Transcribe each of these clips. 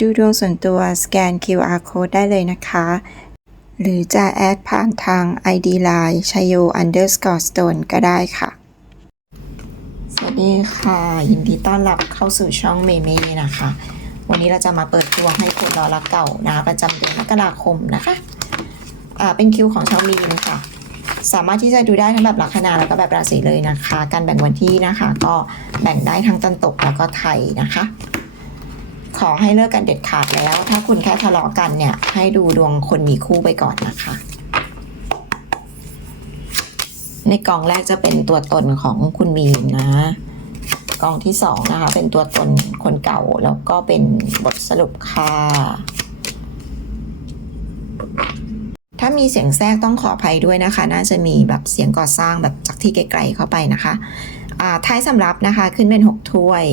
ดูดวงส่วนตัวสแกน QR code ได้เลยนะคะ หรือจะแอดผ่านทาง ID Line ชยโย underscore stone ก็ได้ค่ะ สวัสดีค่ะ ยินดีต้อนรับเข้าสู่ช่องเมเมนะคะ วันนี้เราจะมาเปิดดวงให้คนรอรักเก่านะประจำเดือนมกราคมนะคะอ่าเป็นคิวของชาวมีนค่ะสามารถที่จะดูได้ทั้งแบบลัคนาแล้วก็แบบราศีเลยนะคะ การแบ่งวันที่นะคะ ก็แบ่งได้ทั้งตันตกแล้วก็ไทยนะคะ ขอให้เลิกกันเด็ดขาดแล้ว ถ้าคุณแค่ทะเลาะกันเนี่ย ให้ดูดวงคนมีคู่ไปก่อนนะคะ ในกองแรกจะเป็นตัวตนของคุณมีนะกองที่สองนะคะ เป็นตัวตนคนเก่าแล้วก็เป็นบทสรุปค่ะถ้ามีเสียงแทรกต้องขออภัยด้วยนะคะ น่าจะมีแบบเสียงก่อสร้างแบบจากที่ไกลๆเข้าไปนะคะอ่าท้ายสำรับนะคะขึ้นเป็น 6 ถ้วย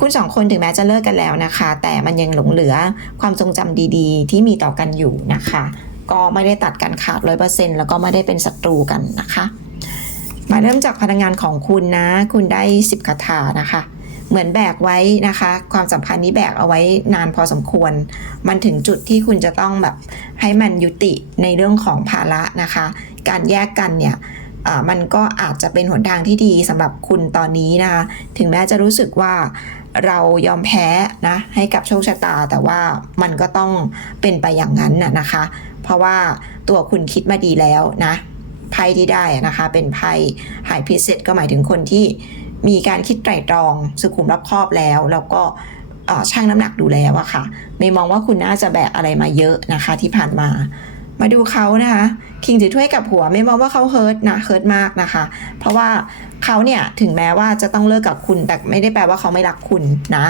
คุณสองคนถึงแม้จะเลิกกันแล้วนะคะ แต่มันยังหลงเหลือความทรงจำดีๆ ที่มีต่อกันอยู่นะคะ ก็ไม่ได้ตัดกันขาดร้อยเปอร์เซ็นต์แล้วก็ไม่ได้เป็นศัตรูกันนะคะ มาเริ่มจากพลังงานของคุณนะ คุณได้10คาถานะคะ เหมือนแบกไว้นะคะ ความสัมพันธ์นี้แบกเอาไว้นานพอสมควร มันถึงจุดที่คุณจะต้องแบบให้มันยุติในเรื่องของภาระนะคะ การแยกกันเนี่ย มันก็อาจจะเป็นหนทางที่ดีสำหรับคุณตอนนี้นะคะถึงแม้จะรู้สึกว่าเรายอมแพ้นะให้กับโชคชะตา แต่ว่ามันก็ต้องเป็นไปอย่างนั้นน่ะนะคะ เพราะว่าตัวคุณคิดมาดีแล้วนะไพ่ที่ได้นะคะ เป็นไพ่หายพิเศษก็หมายถึงคนที่มีการคิดไตร่ตรองสุขุมรอบคอบแล้ว แล้วก็เอ่อชั่งน้ำหนักดูแล้วอะค่ะไม่มองว่าคุณน่าจะแบกอะไรมาเยอะนะคะที่ผ่านมา มาดูเขานะคะคิงถือถ้วยกับหัวไม่มองว่าเขาเฮิร์ตนะเฮิร์ตมากนะคะ เพราะว่าเขาเนี่ยถึงแม้ว่าจะต้องเลิกกับคุณ แต่ไม่ได้แปลว่าเขาไม่รักคุณนะ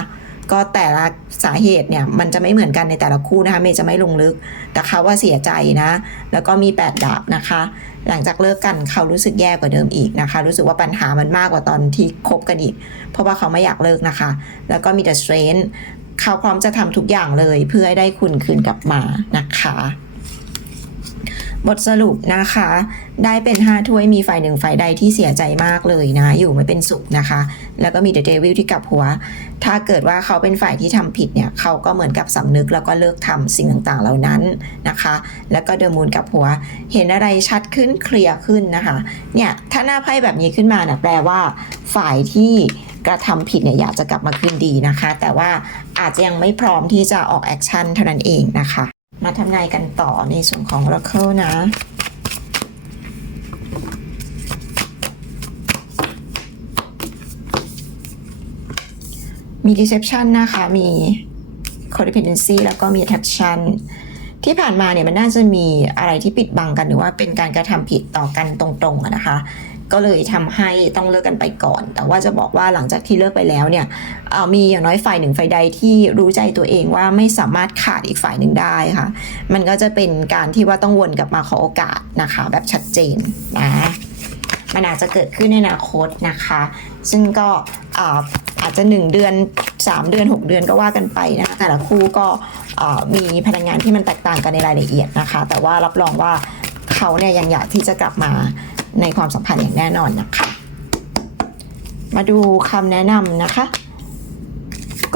ก็แต่ละสาเหตุเนี่ยมันจะไม่เหมือนกันในแต่ละคู่นะคะเมย์จะไม่ลงลึก แต่เขาว่าเสียใจนะ แล้วก็มีแปดดาบนะคะ หลังจากเลิกกันเขารู้สึกแย่กว่าเดิมอีกนะคะ รู้สึกว่าปัญหามันมากกว่าตอนที่คบกันอีก เพราะว่าเขาไม่อยากเลิกนะคะ แล้วก็มีแต่ strength เขาพร้อมจะทำทุกอย่างเลยเพื่อให้ได้คุณคืนกลับมานะคะ บทสรุปนะคะ ได้เป็น5ถ้วยมีฝ่ายหนึ่งฝ่ายใดที่เสียใจมากเลยนะ อยู่ไม่เป็นสุขนะคะ แล้วก็มีเด e เดวิลที่กลับหัว ถ้าเกิดว่าเขาเป็นฝ่ายที่ทำผิดเนี่ย เขาก็เหมือนกับสำนึกแล้วก็เลิกทำสิ่งต่างๆเหล่านั้นนะคะ แล้วก็เดอะมูนกับหัว เห็นอะไรชัดขึ้นเคลียร์ขึ้นนะคะ เนี่ยถ้าหน้าไพ่แบบนี้ขึ้นมาเนี่ยแปลว่า ฝ่ายที่กระทำผิดเนี่ยอยากจะกลับมาคืนดีนะคะ แต่ว่าอาจจะยังไม่พร้อมที่จะออกแอคชั่นเท่านั้นเองนะคะ มาทำนายกันต่อในส่วนของ Oracle นะ มี deception นะคะ มี codependency แล้วก็มี attraction ที่ผ่านมาเนี่ยมันน่าจะมีอะไรที่ปิดบังกันหรือว่าเป็นการกระทำผิดต่อกันตรงๆนะคะ ก็เลยทำให้ต้องเลิกกันไปก่อน แต่ว่าจะบอกว่าหลังจากที่เลิกไปแล้วเนี่ยมีอย่างน้อยฝ่ายหนึ่งฝ่ายใดที่รู้ใจตัวเองว่าไม่สามารถขาดอีกฝ่ายหนึ่งได้ค่ะ มันก็จะเป็นการที่ว่าต้องวนกลับมาขอโอกาสนะคะ แบบชัดเจนนะมันอาจจะเกิดขึ้นในอนาคตนะคะ ซึ่งก็ อาจจะ 1 เดือน 3 เดือน 6 เดือนก็ว่ากันไปนะคะแต่ละคู่ก็มีพลังงานที่มันแตกต่างกันในรายละเอียดนะคะ แต่ว่ารับรองว่าเขาเนี่ยยังอยากที่จะกลับมาในความสัมพันธ์อย่างแน่นอนนะคะ มาดูคำแนะนำนะคะ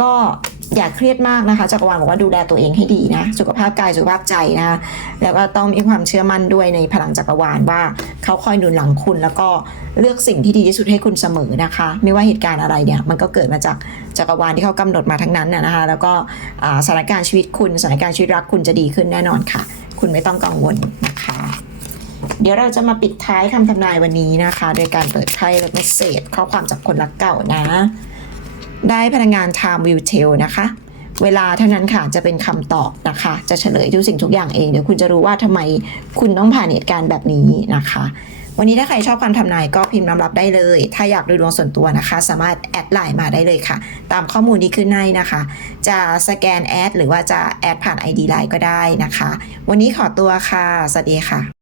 ก็ อย่าเครียดมากนะคะจักรวาลบอกว่าดูแลตัวเองให้ดีนะ สุขภาพกายสุขภาพใจนะคะแล้วก็ต้องมีความเชื่อมั่นด้วยในพลังจักรวาลว่าเขาคอยหนุนหลังคุณ แล้วก็เลือกสิ่งที่ดีที่สุดให้คุณเสมอนะคะ ไม่ว่าเหตุการณ์อะไรเนี่ยมันก็เกิดมาจากจักรวาลที่เขากำหนดมาทั้งนั้นนะคะ แล้วก็สถานการณ์ชีวิตคุณสถานการณ์ชีวิตรักคุณจะดีขึ้นแน่นอนค่ะ คุณไม่ต้องกังวลนะคะ เดี๋ยวเราจะมาปิดท้ายคำทำนายวันนี้นะคะ โดยการเปิดไพ่และเมสเซจข้อความจากคนรักเก่านะ ได้พลังงาน time will tell นะคะ เวลาเท่านั้นค่ะจะเป็นคำตอบนะคะ จะเฉลยทุกสิ่งทุกอย่างเอง เดี๋ยวคุณจะรู้ว่าทำไมคุณต้องผ่านเหตุการณ์แบบนี้นะคะ วันนี้ถ้าใครชอบความทำนายก็พิมพ์น้ำรับได้เลย ถ้าอยากดูดวงส่วนตัวนะคะ สามารถแอดไลน์มาได้เลยค่ะ ตามข้อมูลที่ขึ้นให้นะคะ จะสแกนแอดหรือว่าจะแอดผ่าน ID ไลน์ก็ได้นะคะ วันนี้ขอตัวค่ะ สวัสดีค่ะ